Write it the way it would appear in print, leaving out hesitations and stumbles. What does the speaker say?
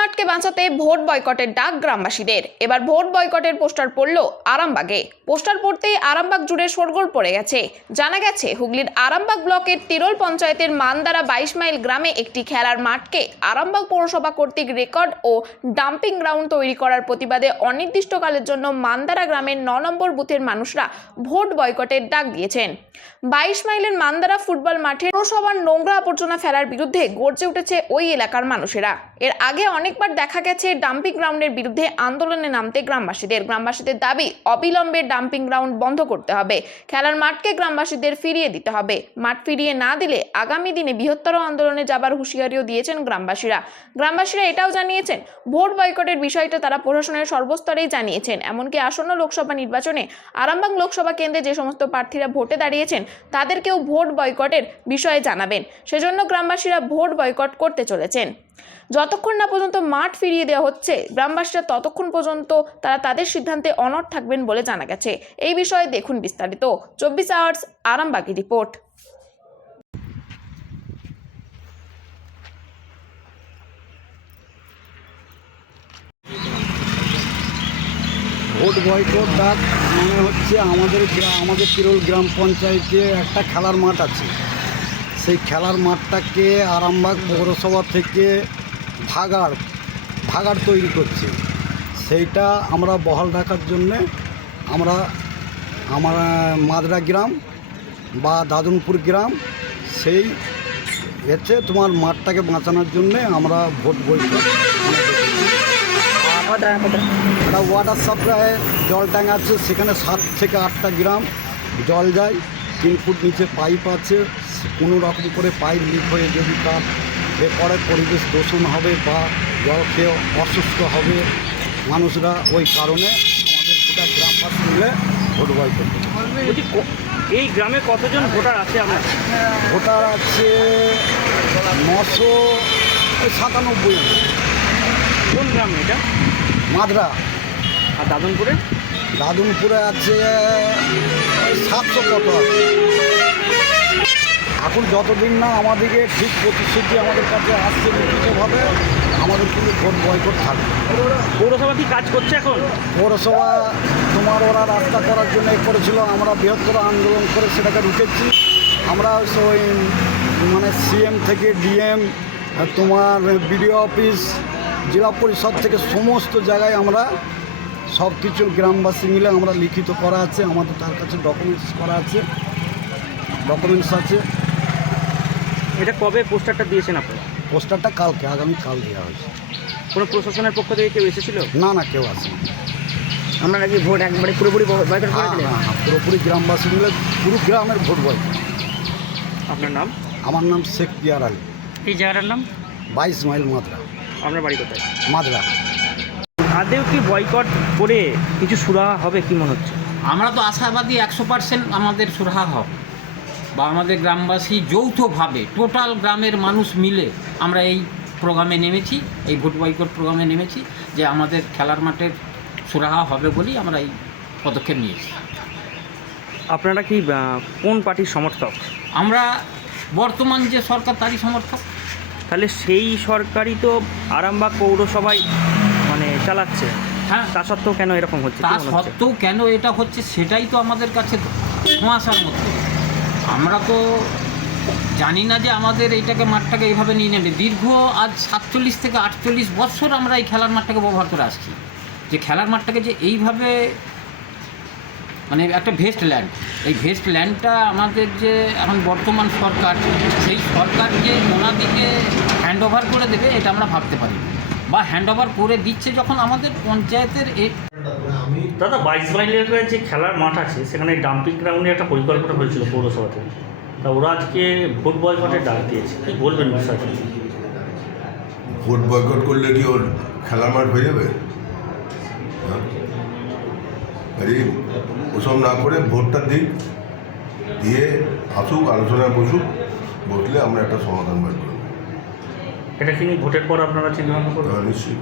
মাঠকে বাঁচাতে ভোট বয়কটের ডাক গ্রামবাসীদের। এবার ভোট বয়কটের পোস্টার পড়ল আরামবাগে। পোস্টার পড়তেই আরামবাগ জুড়ে শোরগোল পড়ে গেছে। জানা গেছে হুগলির আরামবাগ ব্লকের তিরোল পঞ্চায়েতের মানদারা 22 মাইল গ্রামে একটি খেলার মাঠকে আরামবাগ পৌরসভা কর্তৃক রেকর্ড ও ডাম্পিং গ্রাউন্ড তৈরি করার প্রতিবাদে অনির্দিষ্টকালের জন্য মানদারা গ্রামের 9 নম্বর বুথের মানুষরা ভোট বয়কটের ডাক দিয়েছেন। 22 মাইলের মানদারা ফুটবল মাঠে পৌরসভার নোংরা আবর্জনা ফেলার বিরুদ্ধে গর্জে উঠেছে ওই এলাকার মানুষেরা। এর আগে অনেকবার দেখা গেছে ডাম্পিং গ্রাউন্ডের বিরুদ্ধে আন্দোলনে নামতে গ্রামবাসীদের দাবি অবিলম্বে ডাম্পিং গ্রাউন্ড বন্ধ করতে হবে, খেলার মাঠকে গ্রামবাসীদের ফিরিয়ে দিতে হবে। মাঠ ফিরিয়ে না দিলে আগামী দিনে বৃহত্তর আন্দোলনে যাবার হুঁশিয়ারিও দিয়েছেন গ্রামবাসীরা এটাও জানিয়েছেন ভোট বয়কটের বিষয়টা তারা প্রশাসনের সর্বস্তরেই জানিয়েছেন। এমনকি আসন্ন লোকসভা নির্বাচনে আরামবাগ লোকসভা কেন্দ্রে যে সমস্ত প্রার্থীরা ভোটে দাঁড়িয়েছেন তাদেরকেও ভোট বয়কটের বিষয়ে জানাবেন। সেজন্য গ্রামবাসীরা ভোট বয়কট করতে চলেছেন। যতক্ষণ না পর্যন্ত মাঠ ফিরিয়ে দেওয়া হচ্ছে গ্রামবাসীরা ততক্ষণ পর্যন্ত তারা তাদের সিদ্ধান্তে অনড় থাকবেন বলে জানা গেছে। এই বিষয়ে দেখুন বিস্তারিত 24 আওয়ার্স আরামবাগী রিপোর্ট। ভোট বয়কট ডাক মানে হচ্ছে আমাদের তিরোল গ্রাম পঞ্চায়েতে একটা খেলার মাঠ আছে। সেই খেলার মাঠটাকে আরামবাগ পৌরসভা থেকে ভাগাড় তৈরি করছে। সেইটা আমরা বহাল রাখার জন্যে আমরা মাদরা গ্রাম বা দাদনপুর গ্রাম সেই হচ্ছে তোমার মাঠটাকে বাঁচানোর জন্যে আমরা ভোট বয়কট। একটা ওয়াটার সাপ্লাই জল ট্যাঙ্ক আছে, সেখানে 7 থেকে 8টা গ্রাম জল যায়। 3 ফুট নিচে পাইপ আছে, কোনো রকম করে পাইপ লিক হয়ে যদি তার পরে পরিবেশ দূষণ হবে বা জল খেয়ে অসুস্থ হবে মানুষরা, ওই কারণে আমাদের গোটা গ্রামবাসী মিলে ভোট বয়কট। এই গ্রামে কতজন ভোটার আছে আপনার? ভোটার আছে 997। কোন গ্রাম এটা? মাদরা। আর দাদনপুরে আছে 700 কত আছে। এখন যতদিন না আমাদেরকে ঠিক প্রতিশ্রুতি আমাদের কাছে আসছে লিখিতভাবে, আমাদের কিন্তু ভোট বয়কট থাকবে। পৌরসভা কি কাজ করছে এখন? পৌরসভা ওরা রাস্তা করার জন্য করেছিল, আমরা বৃহত্তর আন্দোলন করে সেটাকে রুখেছি। আমরা ওই সিএম থেকে ডিএম, বিডিও অফিস, জেলা পরিষদ থেকে সমস্ত জায়গায় আমরা সব কিছু গ্রামবাসী মিলে আমরা লিখিত করা আছে, আমাদের তার কাছে ডকুমেন্টস আছে। এটা কবে পোস্টারটা দিয়েছেন আপনারা? পোস্টারটা আগামীকাল দেওয়া হয়েছে। কোনো প্রশাসনের পক্ষ থেকে কেউ এসেছিল? না, কেউ আসেনি। আমরা নাকি ভোট একবারে পুরোপুরি বয়কট করে দিলেন? পুরোপুরি গ্রামবাসী মিলে পুরো গ্রামের ভোট বয়কট। আপনার নাম? আমার নাম শেখ পিয়ার আলী। এই জায়গাটার নাম? 22 মাইল মাদরা। আপনার বাড়ি কোথায়? মাদরা। আদেও কি বয়কট করে কিছু সুরাহা হবে কি মনে হচ্ছে? আমরা তো আশাবাদী 100% আমাদের সুরাহা হবে, বা আমাদের গ্রামবাসী যৌথভাবে টোটাল গ্রামের মানুষ মিলে আমরা এই প্রোগ্রামে নেমেছি, এই ভোট বয়কট প্রোগ্রামে নেমেছি যে আমাদের খেলার মাঠের সুরাহা হবে বলেই আমরা এই পদক্ষেপ নিয়েছি। আপনারা কি কোন পার্টির সমর্থক? আমরা বর্তমান যে সরকার তারই সমর্থক। তাহলে সেই সরকারই তো আরামবাগ পৌরসভায় চালাচ্ছে। হ্যাঁ, তা সত্ত্বেও কেন এরকম হচ্ছে? তা সত্ত্বেও কেন এটা হচ্ছে সেটাই তো আমাদের কাছে ধোঁয়াশার মধ্যে। আমরা তো জানি না যে আমাদের এইটাকে মাঠটাকে এইভাবে নিয়ে নেবে। দীর্ঘ আজ 47 থেকে 48 বছর আমরা এই খেলার মাঠটাকে ব্যবহার করে আসছি, যে খেলার মাঠটাকে যে এইভাবে একটা ভেস্ট ল্যান্ড, এই ভেস্ট ল্যান্ডটা আমাদের যে এখন বর্তমান সরকার, সেই সরকার যে ওনাদিকে হ্যান্ড ওভার করে দেবে এটা আমরা ভাবতে পারি, বা হ্যান্ড ওভার করে দিচ্ছে যখন আমাদের পঞ্চায়েতের। দাদা, 22 মাইলের যে খেলার মাঠ আছে সেখানে ডাম্পিং গ্রাউন্ডে একটা পরিকল্পনা হয়েছিল পৌরসভা থেকে, তা ওরা আজকে ভোট বয়কটের ডাক দিয়েছে, কী বলবেন বিষয়টা? ভোট বয়কট করলে কি ওর খেলার মাঠ হয়ে যাবে? ওসব না করে ভোটটা দিয়ে আসুক, আলোচনায় বসুক, বসলে আমরা একটা সমাধান বের করব। এটা কি ভোটের পর আপনারা চিন্তা ভাবনা করবেন? নিশ্চয়ই।